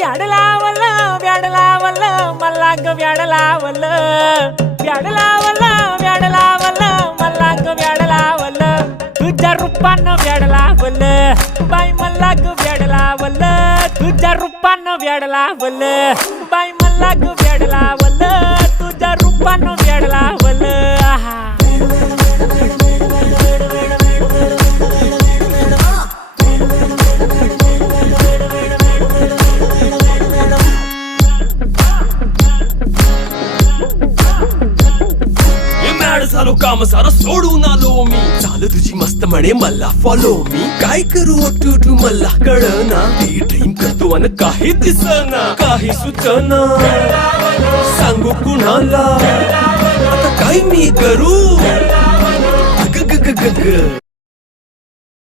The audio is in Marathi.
व्याड लावलं व्याड लावलं मला ग व्याड लावलं व्याड लावलं व्याड लावलं मला ग व्याड लावलं तुझ्या रूपानं व्याड लावलं बाई मला ग व्याड लावलं तुझ्या रूपानं व्याड लावलं बाई मला ग व्याड लावलं तुझ्या रूपानं व्याड लावलं आहा झालो काम सारं सोडून आलो मी चाल तुझी मस्त म्हणे मला फॉलो मी काय करू टू मला कळना ती ड्रीम करतो आणि काही दिसना काही सुचना सांगू कुणाला आता काय मी करू ग ग ग ग ग